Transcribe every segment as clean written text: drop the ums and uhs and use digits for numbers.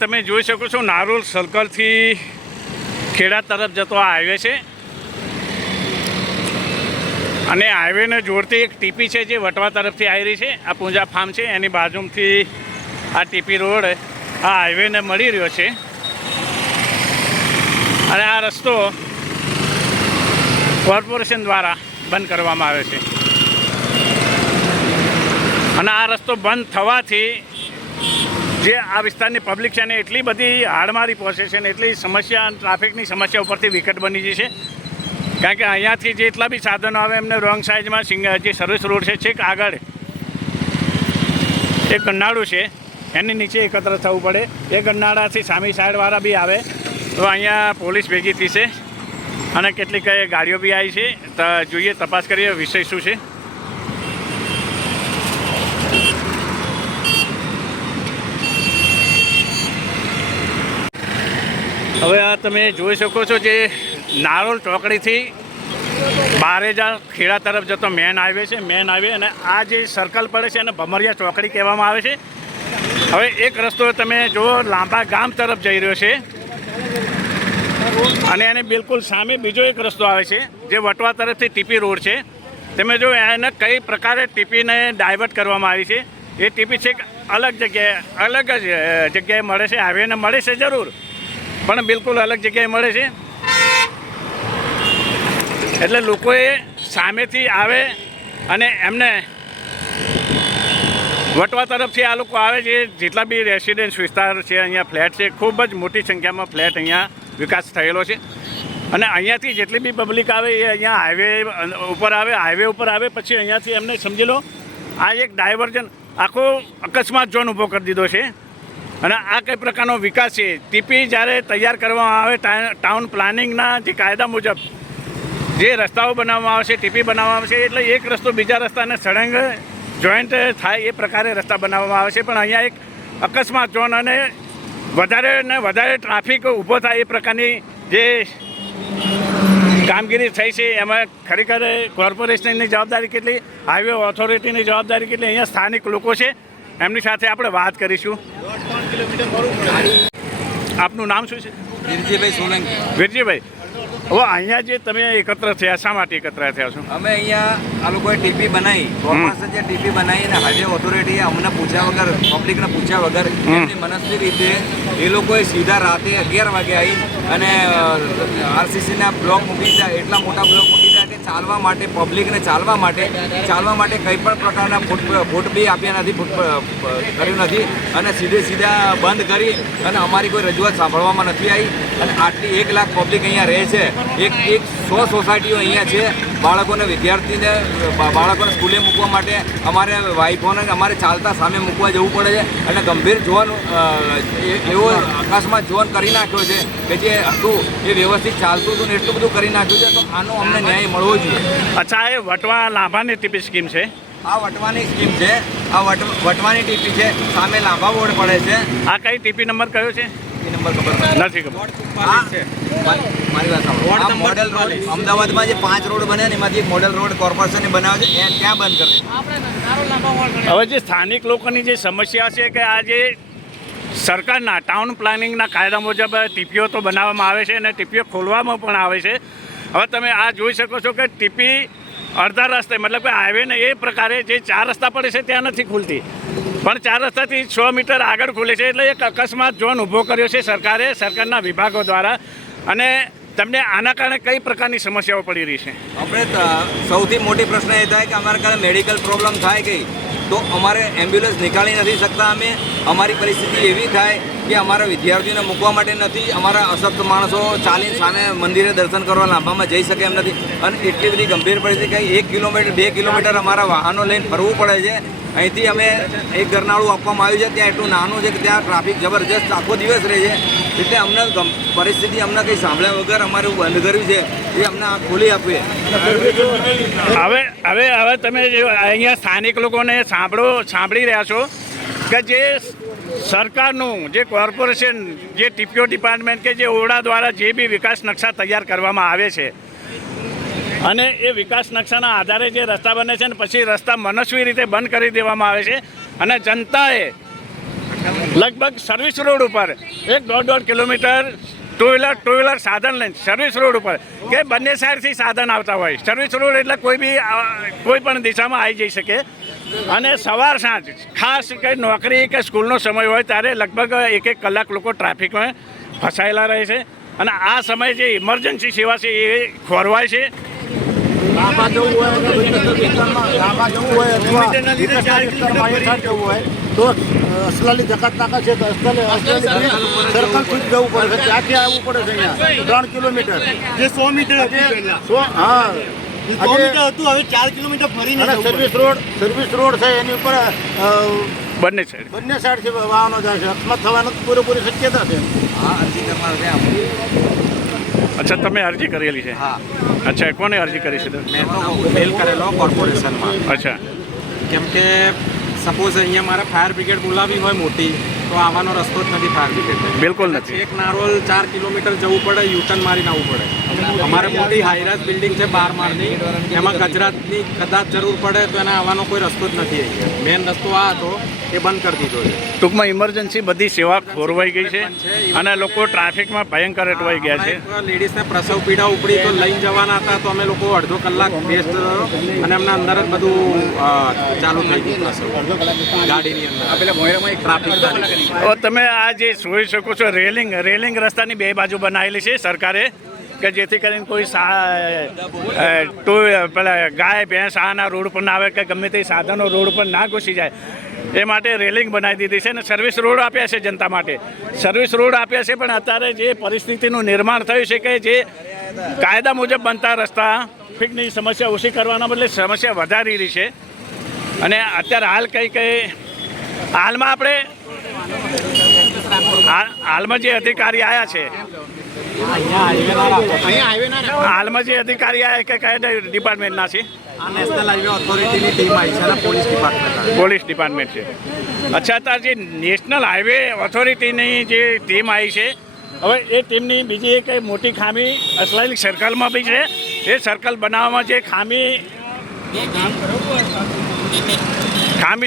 તમે જોઈ શકો છો નારોલ સર્કલથી ખેડા તરફ જતો આ હાઈવે છે અને હાઈવેને જોડતી એક ટીપી છે જે વટવા તરફથી આવી રહી છે. આ પૂંજા ફાર્મ છે એની બાજુથી આ ટીપી રોડ આ હાઈવેને મળી રહ્યો છે અને આ રસ્તો કોર્પોરેશન દ્વારા બંધ કરવામાં આવ્યો છે અને આ રસ્તો બંધ થવાથી જે આ વિસ્તારની પબ્લિક છે ને એટલી બધી હાડમારી પહોંચે છે ને એટલી સમસ્યા ટ્રાફિકની સમસ્યા ઉપરથી વિકટ બની ગઈ છે. કારણ કે અહીંયાથી જેટલા બી સાધનો આવે એમને રોંગ સાઈડમાં જે સર્વિસ રોડ છે છેક આગળ એક ગન્નાળું છે એની નીચે એકત્ર થવું પડે. એ ગન્નાળાથી સામી સાઈડવાળા બી આવે તો અહીંયા પોલીસ ભેગી થઈ છે અને કેટલીક ગાડીઓ બી આવી છે. તો જોઈએ, તપાસ કરીએ વિષય શું છે. હવે આ તમે જોઈ શકો છો જે નારોલ ચોકડીથી બારેજા ખેડા તરફ જતો મેન હાઈવે છે. મેન હાઈવે અને આ જે સર્કલ પડે છે એને ભમરિયા ચોકડી કહેવામાં આવે છે. હવે એક રસ્તો તમે જુઓ લાંબા ગામ તરફ જઈ રહ્યો છે અને એને બિલકુલ સામે બીજો એક રસ્તો આવે છે જે વટવા તરફથી ટીપી રોડ છે. તમે જો એને કઈ પ્રકારે ટીપીને ડાયવર્ટ કરવામાં આવી છે. એ ટીપી છે અલગ જ જગ્યાએ મળે છે. હાઈવેને મળે છે જરૂર, પણ બિલકુલ અલગ જગ્યાએ મળે છે. એટલે લોકોએ સામેથી આવે અને એમને વટવા તરફથી આ લોકો આવે છે. જેટલા બી રેસિડેન્સ વિસ્તાર છે અહીંયા ફ્લેટ છે, ખૂબ જ મોટી સંખ્યામાં ફ્લેટ અહીંયા વિકાસ થયેલો છે અને અહીંયાથી જેટલી બી પબ્લિક આવે એ અહીંયા હાઈવે ઉપર આવે પછી અહીંયાથી એમને સમજી લો આ એક ડાયવર્ઝન આખો અકસ્માત ઝોન ઊભો કરી દીધો છે. અને આ કઈ પ્રકારનો વિકાસ છે? ટીપી જ્યારે તૈયાર કરવામાં આવે ટાઉન પ્લાનિંગના જે કાયદા મુજબ જે રસ્તાઓ બનાવવામાં આવે છે, ટીપી બનાવવામાં આવે છે એટલે એક રસ્તો બીજા રસ્તાને સળંગ જોઈન્ટ થાય એ પ્રકારે રસ્તા બનાવવામાં આવે છે. પણ અહીંયા એક અકસ્માત ઝોન અને વધારે ને વધારે ટ્રાફિક ઊભો થાય એ પ્રકારની જે કામગીરી થઈ છે એમાં ખરેખર કોર્પોરેશનની જવાબદારી કેટલી, હાઈવે ઓથોરિટીની જવાબદારી કેટલી, અહીંયા સ્થાનિક લોકો છે એમની સાથે આપણે વાત કરીશું. આપનું નામ શું છે? વીરજીભાઈ સોલંકી. વીરજીભાઈ, હવે અહીંયા જે તમે એકત્ર થયા, શા માટે એકત્ર થયા છો? અમે અહીંયા આ લોકોએ ટીપી બનાવી, કોર્પોરેશન જે ટીપી બનાવી અને હાઈવે ઓથોરિટીએ અમને પૂછ્યા વગર, પબ્લિકને પૂછ્યા વગર એમની મનસ્વી રીતે એ લોકોએ સીધા રાતે 11 વાગે આવી અને આરસીસીના બ્લોક મૂકી દીધા. એટલા મોટા બ્લોક મૂકી દીધા કે ચાલવા માટે, પબ્લિકને ચાલવા માટે કંઈ પણ પ્રકારના ફૂટ બી આપ્યા નથી, કર્યું નથી અને સીધા બંધ કરી અને અમારી કોઈ રજૂઆત સાંભળવામાં નથી આવી. અને આટલી 1 લાખ પબ્લિક અહીંયા રહે છે. એક 100 સોસાયટીઓ અહીંયા છે. બાળકોને સ્કૂલે મૂકવા માટે અમારે વાઈફોને અમારે ચાલતા સામે મૂકવા જવું પડે છે અને ગંભીર ઝોન એવો અકસ્માત ઝોન કરી નાખ્યો છે કે જે હતું એ વ્યવસ્થિત ચાલતું હતું ને એટલું બધું કરી નાખ્યું છે. તો આનો અમને ન્યાય મળવો જોઈએ. અચ્છા, એ વટવા લાંભાની ટીપી સ્કીમ છે? આ વટવાની સ્કીમ છે. આ વટવાની ટીપી છે. સામે લાંબા બોર્ડ પડે છે. આ કઈ ટીપી નંબર કયો છે? નંબર ખબર નથી ખબર. મારી વાત સાંભળો. મોડેલ રોડ અમદાવાદમાં જે 5 રોડ બને ને એમાંથી એક મોડેલ રોડ કોર્પોરેશને બનાવ્યો છે, એ ક્યાં બંધ કરે? હવે જે સ્થાનિક લોકોની જે સમસ્યા છે કે આ જે સરકારના ટાઉન પ્લાનિંગના કાયદા મુજબ ટીપીઓ તો બનાવવામાં આવે છે અને ટીપીઓ ખોલવામાં પણ આવે છે. હવે તમે આ જોઈ શકો છો કે ટીપી અડધા રસ્તે, મતલબ કે હાઈવેને એ પ્રકારે જે 4 રસ્તા પડે છે ત્યાં નથી ખુલતી, પણ 4 રસ્તાથી 100 મીટર આગળ ખુલે છે. એટલે એક અકસ્માત ઝોન ઊભો કર્યો છે સરકારના વિભાગો દ્વારા. અને તમને આના કારણે કઈ પ્રકારની સમસ્યાઓ પડી રહી છે? આપણે સૌથી મોટી પ્રશ્ન એ થાય કે અમારે કારણે મેડિકલ પ્રોબ્લેમ થાય ગઈ તો અમારે એમ્બ્યુલન્સ નીકાળી નથી શકતા. અમારી પરિસ્થિતિ એવી થાય કે અમારા વિદ્યાર્થીઓને મૂકવા માટે નથી, અમારા અશક્ત માણસો ચાલીને સામે મંદિરે દર્શન કરવા લાંબામાં જઈ શકે એમ નથી. અને એટલી બધી ગંભીર પરિસ્થિતિ કે 1 કિલોમીટર 2 કિલોમીટર અમારા વાહનો લઈને ફરવું પડે છે. અહીંથી અમે એક ગરનાળું આપવામાં આવ્યું છે, ત્યાં એટલું નાનું છે કે ત્યાં ટ્રાફિક જબરજસ્ત આખો દિવસ રહે છે. એટલે અમને પરિસ્થિતિ અમને કંઈ સાંભળ્યા વગર અમારે બંધ કર્યું છે, એ અમને આ ખોલી આપીએ. હવે તમે અહીંયા સ્થાનિક લોકોને સાંભળી રહ્યા છો કે જે સરકારનું જે કોર્પોરેશન, જે ટીપીઓ ડિપાર્ટમેન્ટ કે જે ઓરડા દ્વારા જે બી વિકાસ નકશા તૈયાર કરવામાં આવે છે અને એ વિકાસ નકશાના આધારે જે રસ્તા બને છે ને પછી રસ્તા મનસ્વી રીતે બંધ કરી દેવામાં આવે છે અને જનતાએ લગભગ સર્વિસ રોડ ઉપર 1.5 કિલોમીટર ટુ વ્હીલર સાધન લઈને સર્વિસ રોડ ઉપર કે બંને સાઈડથી સાધન આવતા હોય. સર્વિસ રોડ એટલે કોઈ પણ દિશામાં આવી જઈ શકે. અને સવાર સાંજ ખાસ કંઈ નોકરી કે સ્કૂલનો સમય હોય ત્યારે લગભગ 1 કલાક લોકો ટ્રાફિકમાં ફસાયેલા રહે છે. અને આ સમયે જે ઇમરજન્સી સેવા છે એ ખોરવાય છે. લાંબા જવું હોય તો અસલાલી જકાત નાકા છે તો સર્કલ સુધી જવું પડે છે. ત્યાંથી આવવું પડે છે અહીંયા 3 કિલોમીટર જે 100 મીટર હતું પહેલા. હા 100 મીટર હતું, હવે 4 કિલોમીટર ફરીને અને જવું પડે. સર્વિસ રોડ છે એની ઉપર બંને સાઈડ બંને સાઈડથી વાહનો જાય છે. અકસ્માત થવાની પૂરેપૂરી શક્યતા છે. આ અરજી કરનાર છે આમ. અચ્છા, તમે અરજી કરેલી છે? હા, અચ્છા, કોને અરજી કરી છે તમે? મેં તો મેલ કરેલો કોર્પોરેશનમાં. અચ્છા, કેમ કે સપોઝ અહીંયા મારે ફાયર બ્રિગેડ બોલાવી હોય મોટી તો આવવાનો રસ્તો જ નથી ફાયર બ્રિગેડ. બિલકુલ નથી. એક નારોલ 4 કિલોમીટર જવું પડે, યુટર્ન મારીને આવવું પડે. અમારે મોટી હાઈરાઇઝ બિલ્ડિંગ છે 12 માળની, એમાં કચરાની કદાચ જરૂર પડે તો એને આવવાનો કોઈ રસ્તો જ નથી. અહીંયા મેન રસ્તો આ હતો એ બંધ કરી દીધો છે. ટૂંકમાં ઇમરજન્સી બધી સેવા ખોરવાઈ ગઈ છે અને લોકો ટ્રાફિકમાં ભયંકર અટવાઈ ગયા છે. લેડીઝને પ્રસવ પીડા ઉપડી તો લઈને જવાના હતા તો અમે લોકો અડધો કલાક વેસ્ટ થયો અને એમના અંદર જ બધું ચાલુ થઈ ગયું પ્રસવ ગાડીની અંદર. ટ્રાફિક તો તમે આ જે જોઈ શકો છો રેલિંગ રસ્તાની બે બાજુ બનાવેલી છે સરકારે કે જેથી કરીને કોઈ પેલા ગાય ભેંસ આના રોડ પર ના આવે કે ગમે તે સાધનો રોડ પર ના ઘૂસી જાય એ માટે રેલિંગ બનાવી દીધી છે. અને સર્વિસ રોડ આપ્યા છે જનતા માટે. સર્વિસ રોડ આપ્યા છે પણ અત્યારે જે પરિસ્થિતિનું નિર્માણ થયું છે કે જે કાયદા મુજબ બનતા રસ્તા ટ્રાફિકની સમસ્યા ઓછી કરવાના બદલે સમસ્યા વધારી રહી છે. અને અત્યારે હાલમાં જે અધિકારી આવ્યા છે હાલમાં જે અધિકારી આવ્યા કે કયા ડિપાર્ટમેન્ટના છે? નેશનલ હાઈવે ઓથોરિટીની ટીમ આવી છે અને પોલીસ ડિપાર્ટમેન્ટ છે. અચ્છા, અત્યારે જે નેશનલ હાઈવે ઓથોરિટીની જે ટીમ આવી છે હવે એ ટીમની બીજી એક મોટી ખામી અસલાલી સર્કલમાં બી છે. એ સર્કલ બનાવવામાં જે ખામી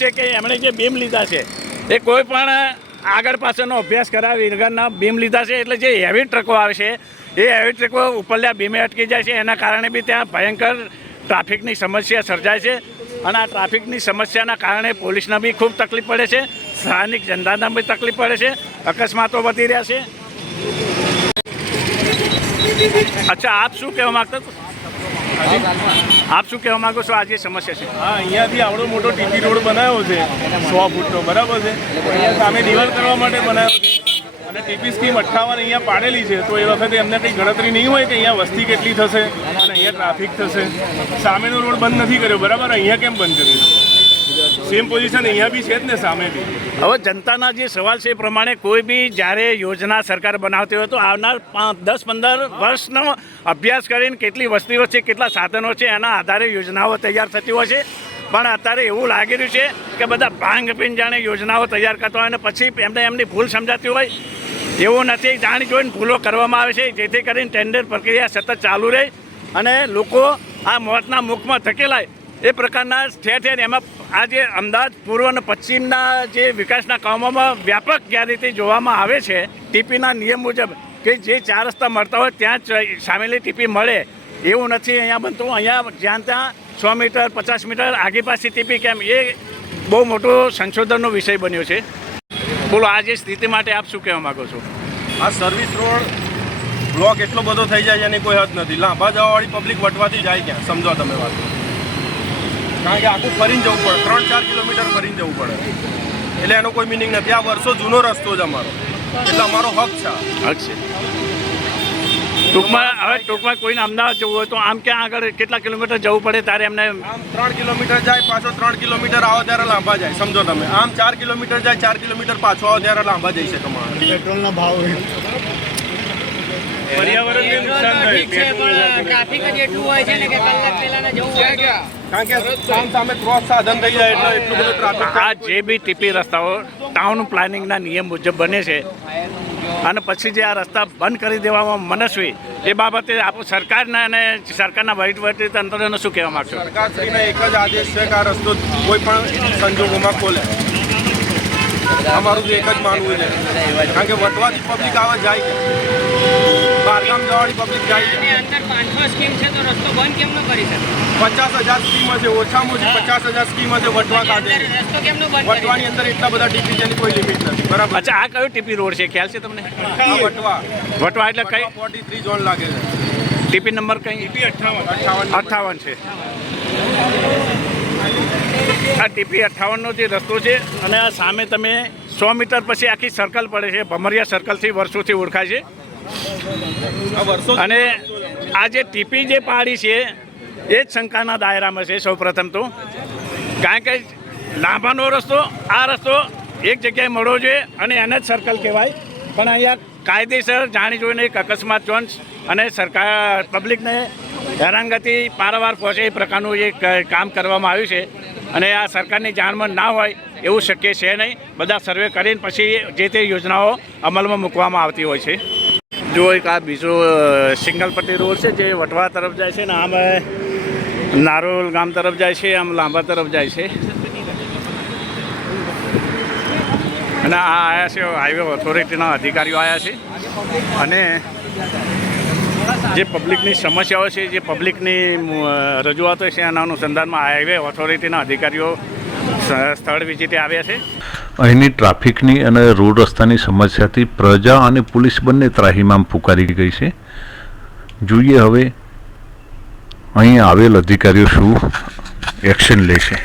છે કે એમણે જે બીમ લીધા છે એ કોઈ પણ આગળ પાછળનો અભ્યાસ કરાવી વગરના બીમ લીધા છે. એટલે જે હેવી ટ્રકો આવે છે એ હેવી ટ્રકો ઉપરल्या બીમે અટકી જાય છે. એના કારણે બી ત્યાં ભયંકર ટ્રાફિકની સમસ્યા સર્જાય છે. અને આ ટ્રાફિકની સમસ્યાના કારણે પોલીસને બી ખૂબ તકલીફ પડે છે, સ્થાનિક જનતાને બી તકલીફ પડે છે, અકસ્માતો વધી રહ્યા છે. અચ્છા, આપ શું કહેવા માગતા છો? આપ શું કહેવા માંગો છો? આ જે સમસ્યા છે હા, અહીંયાથી આવડો મોટો ટીપી રોડ બનાવ્યો છે 100 ફૂટનો, બરાબર છે. અહીંયા સામે દિવાલ કરવા માટે બનાવ્યો છે અને ટીપી સ્કીમ 58 અહીંયા પાડેલી છે. તો એ વખતે એમને કંઈ ગણતરી નહીં હોય કે અહીંયા વસ્તી કેટલી થશે અને અહીંયા ટ્રાફિક થશે. સામેનો રોડ બંધ નથી કર્યો, બરાબર. અહીંયા કેમ બંધ કર્યો? સેમ પોઝિશન અહીંયા બી છે જ ને, સામે બી. હવે જનતાના જે સવાલ છે એ પ્રમાણે કોઈ બી જ્યારે યોજના સરકાર બનાવતી હોય તો આવનાર 10-15 વર્ષનો અભ્યાસ કરીને કેટલી વસ્તી વચ્ચે કેટલા સાધનો છે એના આધારે યોજનાઓ તૈયાર થતી હોય છે. પણ અત્યારે એવું લાગી રહ્યું છે કે બધા ભાંગ પીને જાણે યોજનાઓ તૈયાર કરતા હોય અને પછી એમની ભૂલ સમજાતી હોય. એવું નથી, જાણી જોઈને ભૂલો કરવામાં આવે છે જેથી કરીને ટેન્ડર પ્રક્રિયા સતત ચાલુ રહે અને લોકો આ મોતના મુખમાં ધકેલાય એ પ્રકારના ઠેર એમાં આ જે અમદાવાદ પૂર્વ અને પશ્ચિમના જે વિકાસના કામોમાં વ્યાપક ગેરરીતિ જોવામાં આવે છે. ટીપીના નિયમ મુજબ કે જે 4 રસ્તા મળતા હોય ત્યાં જ સામેલી ટીપી મળે એવું નથી અહીંયા બનતું. અહીંયા જ્યાં ત્યાં 100 મીટર 50 મીટર આગી પાછી ટીપી કેમ, એ બહુ મોટો સંશોધનનો વિષય બન્યો છે. બોલો, આ જે સ્થિતિ માટે આપ શું કહેવા માગો છો? આ સર્વિસ રોડ બ્લોક એટલો બધો થઈ જાય એની કોઈ હદ નથી. લાંબા જવાવાળી પબ્લિક વટવાથી જાય ક્યાં, સમજો તમે વાત. કારણ કે આખું ફરીને જવું પડે, 3-4 કિલોમીટર ફરીને જવું પડે. એટલે એનો કોઈ મિનિંગ નથી. આ વર્ષો જૂનો રસ્તો જ અમારો, એટલે અમારો હક છે. હક છે. ટૂંકમાં કોઈને અમદાવાદ જવું હોય તો આમ ક્યાં આગળ કેટલા કિલોમીટર જવું પડે ત્યારે એમને? આમ 3 કિલોમીટર જાય, પાછો 3 કિલોમીટર આવો ત્યારે લાંબા જાય, સમજો તમે. આમ 4 કિલોમીટર જાય, 4 કિલોમીટર પાછો આવો ત્યારે લાંબા જઈ શકે તમારે. પેટ્રોલના ભાવ પર્યાવરણને નુકસાન થાય. ટ્રાફિક જ એટલું હોય છે ને કે કલાક પહેલા જવું હોય કારણ કે સામે ક્રોસ સાધન થઈ જાય એટલે એટલું બધું ટ્રાફિક. આ જે બી ટીપી રસ્તાઓ ટાઉન પ્લાનિંગના નિયમ મુજબ બને છે અને પછી જે આ રસ્તા બંધ કરી દેવામાં મનસ્વી એ બાબતે આપણે સરકારના અને સરકારના વહીવટી તંત્રને શું કહેવા માગશો? સરકારશ્રીને એક જ આદેશ છે કે આ રસ્તો કોઈ પણ સંજોગોમાં ખોલે. અમારું તો એક જ માનવું છે, કારણ કે વટવાથી પબ્લિક આવે જાય કે બહારગામ જવાળી પબ્લિક જાય છે. અને અંદર 500 સ્કીમ છે તો રસ્તો બંધ કેમ ન કરી શકે? 50,000 સ્કીમ છે, ઓછામાં ઓછી 50,000 સ્કીમ છે વટવા ખાતે. અંદર રસ્તો કેમ ન બંધ કરી વટવાની અંદર એટલા બધા ટીપી જેની કોઈ લિમિટ નથી. બરાબર. અચ્છા, આ કયો ટીપી રોડ છે, ખ્યાલ છે તમને? આ વટવા વટવા એટલે કઈ 43 ઝોન લાગે છે. ટીપી નંબર કઈ? 58 છે. આ ટીપી 58નો જે રસ્તો છે અને આ સામે તમે 100 મીટર પછી આખી સર્કલ પડે છે, ભમરિયા સર્કલથી વર્ષોથી ઓળખાય છે. આ વર્ષો અને આ જે ટીપી જે પાડી છે એ જ શંકાના દાયરામાં છે સૌપ્રથમ તો, કારણ કે લાંબાનો રસ્તો આ રસ્તો એક જગ્યાએ મળવો જોઈએ અને એને જ સર્કલ કહેવાય, પણ અહીંયા કાયદેસર જાણી જોઈને એક અકસ્માત ચોંચ અને સરકાર પબ્લિકને હેરાનગતિ પારાવાર પહોંચે એ પ્રકારનું એક કામ કરવામાં આવ્યું છે. અને આ સરકારની જાણમાં ના હોય એવું શક્ય છે નહીં. બધા સર્વે કરીને પછી જે તે યોજનાઓ અમલમાં મૂકવામાં આવતી હોય છે. જો એક આ બીજો સિંગલ પટ્ટી રોડ છે જે વટવા તરફ જાય છે ને આમ નારોલ ગામ તરફ જાય છે, આમ લાંબા તરફ જાય છે. અને આ આવ્યા છે હાઈવે ઓથોરિટીના અધિકારીઓ આવ્યા છે અને જે પબ્લિકની સમસ્યાઓ છે, જે પબ્લિકની રજૂઆતો છે એના અનુસંધાનમાં હાઈવે ઓથોરિટીના અધિકારીઓ સ્થળ વિઝિટે આવ્યા છે. અહીંની ટ્રાફિકની અને રોડ રસ્તાની સમસ્યાથી પ્રજા અને પોલીસ બંને ત્રાહિમામ પુકારી ગઈ છે. જોઈએ હવે અહીં આવેલ અધિકારીઓ શું એક્શન લે છે.